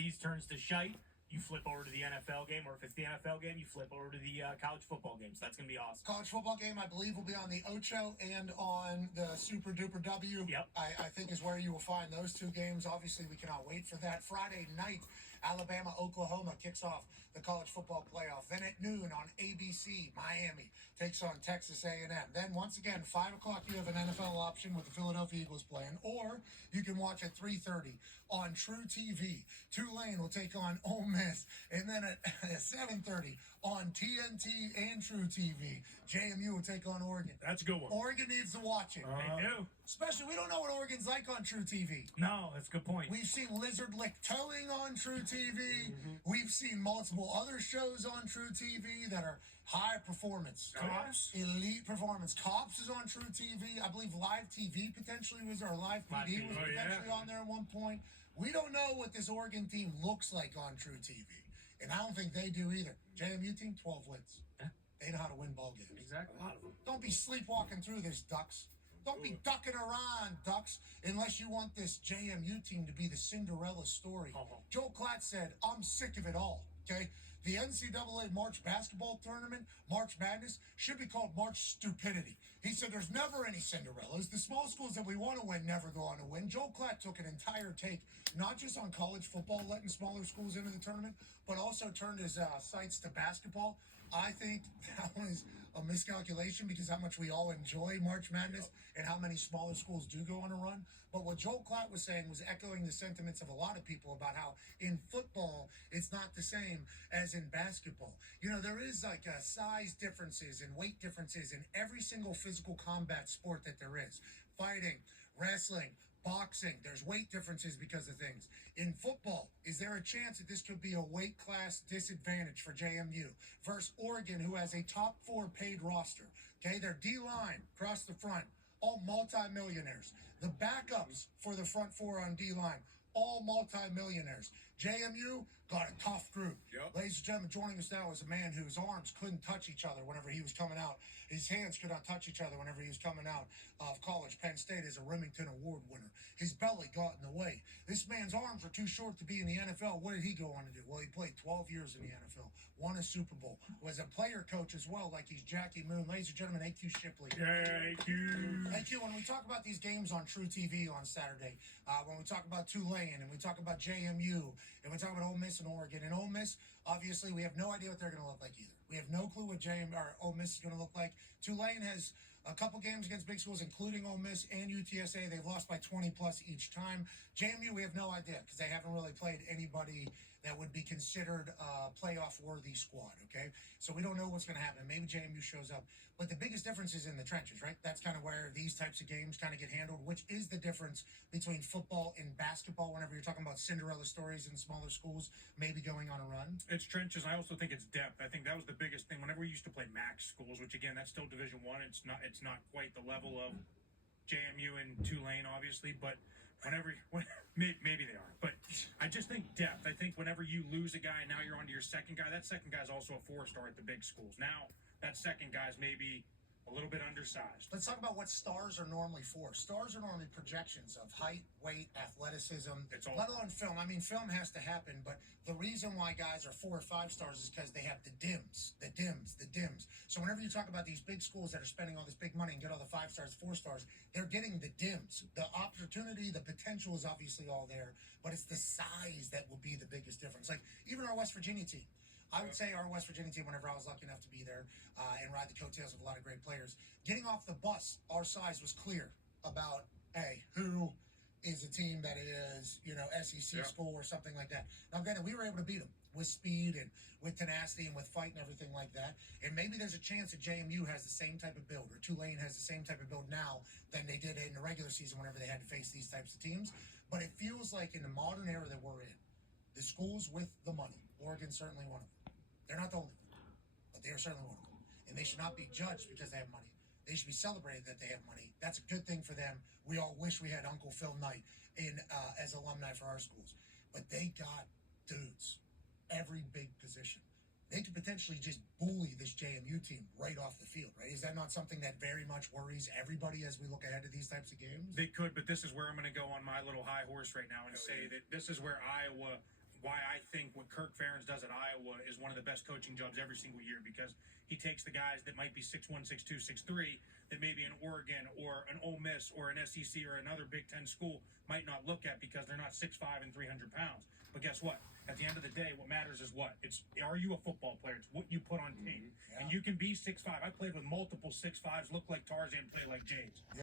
these turns to shite, you flip over to the NFL game, or if it's the NFL game, you flip over to the college football game. So that's going to be awesome. College football game, I believe, will be on the Ocho and on the Super Duper W. Yep. I think is where you will find those two games. Obviously, we cannot wait for that. Friday night, Alabama, Oklahoma kicks off the college football playoff. Then at noon on ABC, Miami takes on Texas A&M. Then once again, 5 o'clock, you have an NFL option with the Philadelphia Eagles playing, or you can watch at 3:30 on True TV. Tulane will take on Ole Miss, and then at 7:30 on TNT and True TV, JMU will take on Oregon. That's a good one. Oregon needs to watch it. They do. Especially, we don't know what Oregon's like on True TV. No, that's a good point. We've seen Lizard Lick Towing on True TV. We've seen multiple other shows on True TV that are high performance. Cops. Elite performance. Cops is on True TV. I believe Live TV potentially was, or Live PD was potentially on there at one point. We don't know what this Oregon team looks like on True TV. And I don't think they do either. JMU team, 12 wins. They know how to win ball games. Exactly. A lot of them. Don't be sleepwalking through this, Ducks. Don't be ducking around, Ducks, unless you want this JMU team to be the Cinderella story. Joel Klatt said, I'm sick of it all, okay? The NCAA March basketball tournament, March Madness, should be called March Stupidity. He said there's never any Cinderellas. The small schools that we want to win never go on to win. Joel Klatt took an entire take, not just on college football, letting smaller schools into the tournament, but also turned his sights to basketball. I think that was a miscalculation because how much we all enjoy March Madness and how many smaller schools do go on a run. But what Joel Klatt was saying was echoing the sentiments of a lot of people about how in football, it's not the same as in basketball. You know, there is like size differences and weight differences in every single physical combat sport that there is. Fighting, wrestling, boxing, there's weight differences because of things. In football, is there a chance that this could be a weight class disadvantage for JMU versus Oregon, who has a top 4 paid roster? Okay, their D-line across the front, all multi-millionaires. The backups for the front 4 on D-line, all multi-millionaires. JMU got a tough group. Ladies and gentlemen, joining us now is a man whose arms couldn't touch each other whenever he was coming out. His hands could not touch each other whenever he was coming out of college. Penn State is a Remington Award winner. His belly got in the way. This man's arms were too short to be in the NFL. What did he go on to do? Well, he played 12 years in the NFL, won a Super Bowl, was a player coach as well, like he's Jackie Moon. Ladies and gentlemen, AQ Shipley. Thank you. Thank you. When we talk about these games on True TV on Saturday, when we talk about Tulane and we talk about JMU and we talk about Ole Miss and Oregon, and Ole Miss, obviously, we have no idea what they're going to look like either. We have no clue what Ole Miss is going to look like. Tulane has a couple games against big schools, including Ole Miss and UTSA. They've lost by 20 plus each time. JMU, we have no idea because they haven't really played anybody that would be considered a playoff-worthy squad, okay? So we don't know what's going to happen. Maybe JMU shows up. But the biggest difference is in the trenches, right? That's kind of where these types of games kind of get handled, which is the difference between football and basketball whenever you're talking about Cinderella stories in smaller schools maybe going on a run. It's trenches. I also think it's depth. I think that was the biggest thing. Whenever we used to play MAC schools, which, again, that's still Division I, it's not quite the level of JMU and Tulane, obviously, but maybe they are, but I just think depth. I think whenever you lose a guy, now you're on to your second guy. That second guy is also a 4-star at the big schools. Now that second guy is maybe a little bit undersized. Let's talk about what stars are normally for. Stars are normally projections of height, weight, athleticism, let alone film. I mean, film has to happen, but the reason why guys are 4 or 5 stars is because they have the dims. So whenever you talk about these big schools that are spending all this big money and get all the 5 stars, 4 stars, they're getting the dims. The opportunity, the potential is obviously all there, but it's the size that will be the biggest difference. Like, even our West Virginia team. I would say our West Virginia team, whenever I was lucky enough to be there and ride the coattails of a lot of great players, getting off the bus, our size was clear about, hey, who is a team that is, SEC school or something like that. Now, granted, we were able to beat them with speed and with tenacity and with fight and everything like that. And maybe there's a chance that JMU has the same type of build, or Tulane has the same type of build now than they did in the regular season whenever they had to face these types of teams. But it feels like in the modern era that we're in, the schools with the money, Oregon's certainly one of them. They're not the only one, but they are certainly one of them. And they should not be judged because they have money. They should be celebrated that they have money. That's a good thing for them. We all wish we had Uncle Phil Knight as alumni for our schools. But they got dudes, every big position. They could potentially just bully this JMU team right off the field, right? Is that not something that very much worries everybody as we look ahead to these types of games? They could, but this is where I'm going to go on my little high horse right now and say that this is where Iowa why I think what Kirk Ferentz does at Iowa is one of the best coaching jobs every single year, because he takes the guys that might be 6'1", 6'2", 6'3", that maybe an Oregon or an Ole Miss or an SEC or another Big Ten school might not look at because they're not 6'5" and 300 pounds. But guess what? At the end of the day, what matters is what? Are you a football player? It's what you put on tape. And you can be 6'5". I played with multiple 6'5s, look like Tarzan, play like James.